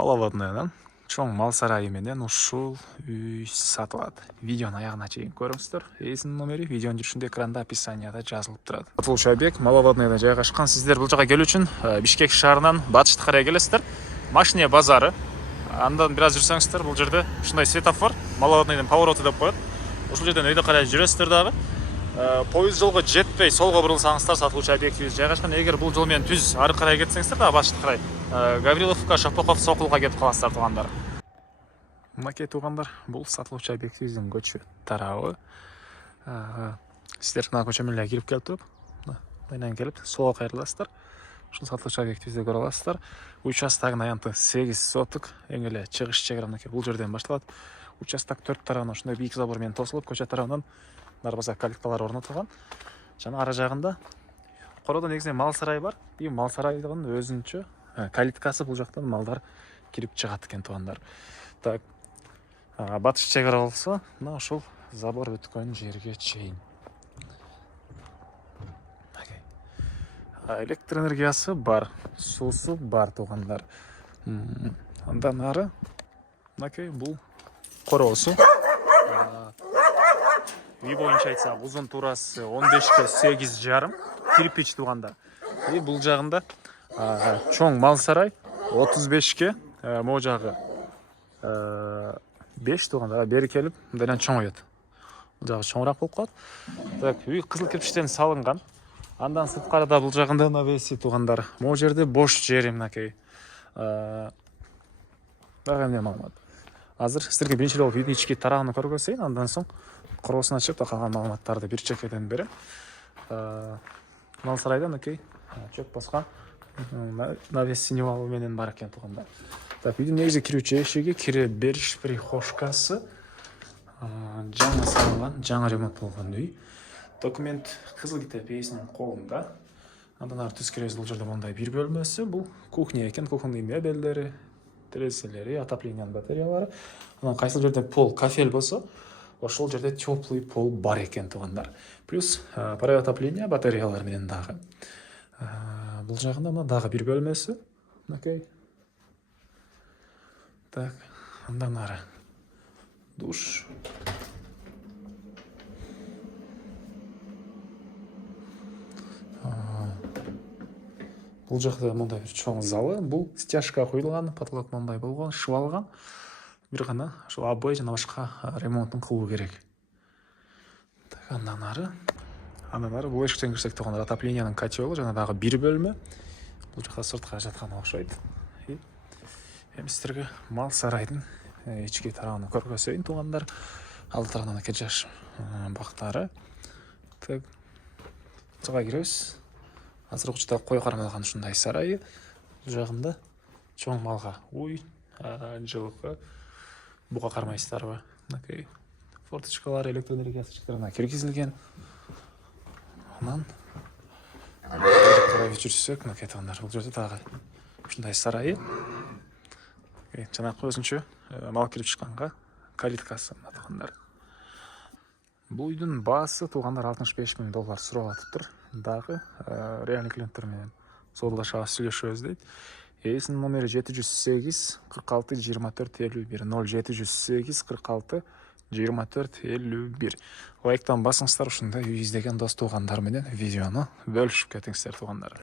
Маловодныйдан чоң мал сарайы менен ушул үй сатылат. Видеону аягына чейин көрүңүздөр. Эсинин номери видеонун жүрүшүндө экранда описанияда жазылып турат. Сатылуучу объект Маловодныйда жайгашкан. Сиздер бул жака келүү үчүн Бишкек шаарынан батышты карай келесиздер. Машине базары. Андан бир аз жүрсөңүздөр бул жерде ушундай светофор, Маловодныйдын повороты деп коет. Ушул жерден өйдө карай жүрөсүздөр дагы. Поезд жолго жетпей солго бурулсаңыздар сатылуучу объектибиз жайгашкан. Эгер бул жол менен түз ары карай кетсеңиздер дагы батышты карай Гавриловка, Шапоков, Сокулга кетип каласыздар туугандар. Мынакей туугандар, бул сатылуучу объектибиздин көчө тарабы. Сиздер мына көчө менен кирип келип туруп, мындан келип солго кайрыласыздар. Ушул сатылуучу объектибизди көрө аласыздар. Участогунун аянты 8 соток, эң эле чыгыш чегара мынакей бул жерден башталат. Участок төрт тарабынан ушундай бийик забор менен тосулуп, көчө тарабынан дарбаза калиткалар орнотулган. Жана ара жагында короодо негизинен мал сарайы бар. И мал сарайдын өзүнчө калиткасы, бул жактан малдар кирип чыгат экен туугандар. Так, батыш чегара болсо, мына ушул забор өткөн жерге чейин. Электр энергиясы бар, суусу бар туугандар. Андан ары мынакей бул короосу. Үй боюнча айтсак, узун туурасы 15ке 8,5 кирпич туугандар. И бул жагында чоң мал сарай 35ке, могу жагы 5 туугандар. Бери келип мындан чоңойот. Бул жагы чоңураак болуп калат. Так, үй кызыл кирпичтен салынган. Андан сырткарыда бул жагында навеси туугандар. Могу жерде бош жери мынакей. Дагы эмне маалымат. Азыр сиздерге биринчи болуп үйдүн ички тарабын көргөзөйүн, андан соң короосун ачып, калган маалыматтарды бир чекеден берем. Мал сарайда мынакей чөп баскан навес синевалы менен бар экен туугандар. Так, үйдүн негизи кирүүчү эшиги, кире бериш прихожкасы, жаңы салынган, жаңы ремонт болгон үй. Документ кызыл китеп ээсинин колунда. Андан ары түз киребиз, бул жерде мындай бир бөлмөсү, бул кухня экен, кухонный мебелдери, терезелери, отоплениянын батареялары. Анан кайсыл жерде пол кафель болсо, ошол жерде теплый пол бар экен туугандар. Плюс парай отопление батареялар менен дагы. Бул жагында мына дагы бир бөлмөсү. Мынакей. Так, андан ары душ. Бул жакта мындай бир чоң залы, бул стяжка куюлган, потолок мындай болгон, шыбалган. Бир гана ошол обой жана башка ремонтун кылуу керек. Так, андан ары бул эшиктен кирсек туугандар, отоплениянын котелу жана дагы бир бөлмө. Бул жакта сыртка жаткан окшойт. Эми сиздерге мал сарайдын ички тарабын көргөзөйүн туугандар. Алды тарабынан эки жаш бактары. Так, жага киребиз. Азыр учурда кой кармалган ушундай сарайы. Бул жагында чоң малга уй, жылкы, буга кармайсыздарбы? Мынакей форточкалар, электр энергиясы чыктарына киргизилген. Анан карай жүрсөк, мынакей туугандар, бул жерде дагы ушундай сарайы. Жанакы өзүнчө мал кирип чыкканга калиткасы туугандар. Бул үйдүн баасы туугандар $65,000 сурап атыптыр. Дагы реальный клиенттер менен соодалашабыз, сүйлөшөбүз дейт. Ээсинин номери 708 46 24 51 0708 46 24 51. Лайктан басыңыздар, ушундай үй издеген дос туугандар менен видеону бөлүшүп кетиңиздер туугандар.